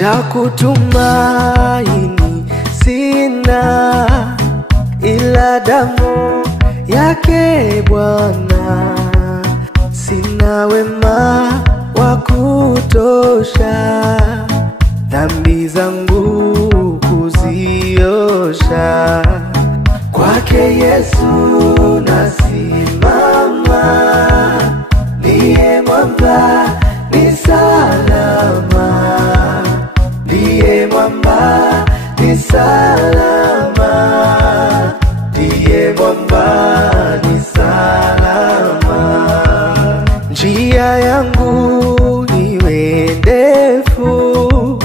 cha kutumaini sina, ila damu yake Bwana. Sina wema wa kutosha, dhambi zangu kuziosha. Kwake Yesu nasimama, ndiye mwamba ni salama, ndiye mwamba ni salama, ndiye mwamba ni salama. Njia yangu iwe ndefu,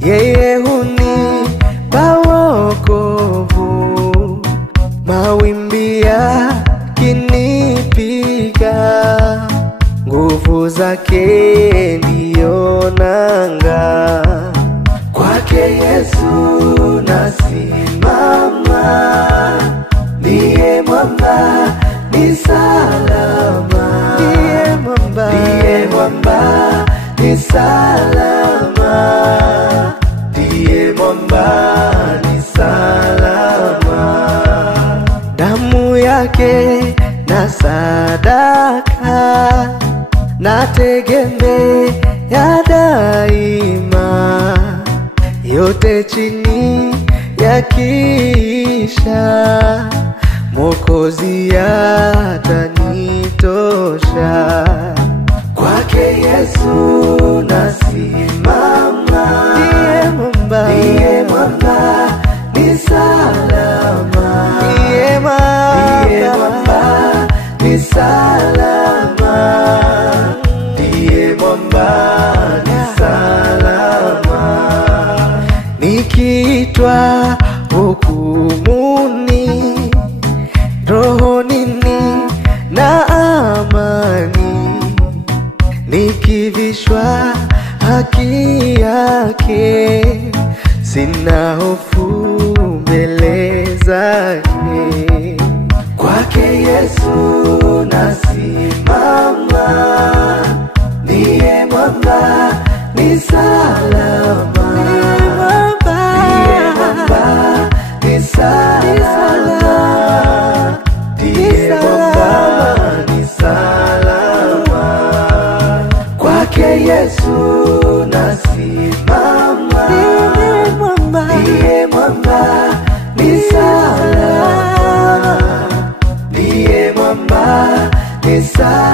yeye hunipa wokovu. Mawimbi yakinipiga, nguvu zake ndiyo nanga. Kwake Yesu nasimama, ndiye mwamba ni salama, ndiye mwamba ni salama, ndiye mwamba ni salama. Damu yake na sadaka nategemea daima, yote chini ya kisha Mwokozi atanitosha. Kwake Yesu nasimama, ndiye mwamba ni salama, ndiye mwamba ni salama, ndiye mwamba ni salama. Nikiitwa hukumuni, rohoni na amani, nikivishwa haki yake, sina hofu mbele zake. Kwake Yesu nasimama, ndiye mwamba ni salama, ndiye mwamba ni salama, ndiye mwamba ni salama. Kwake Yesu nasimama, ndiye mwamba ni salama, ndiye mwamba ni salama.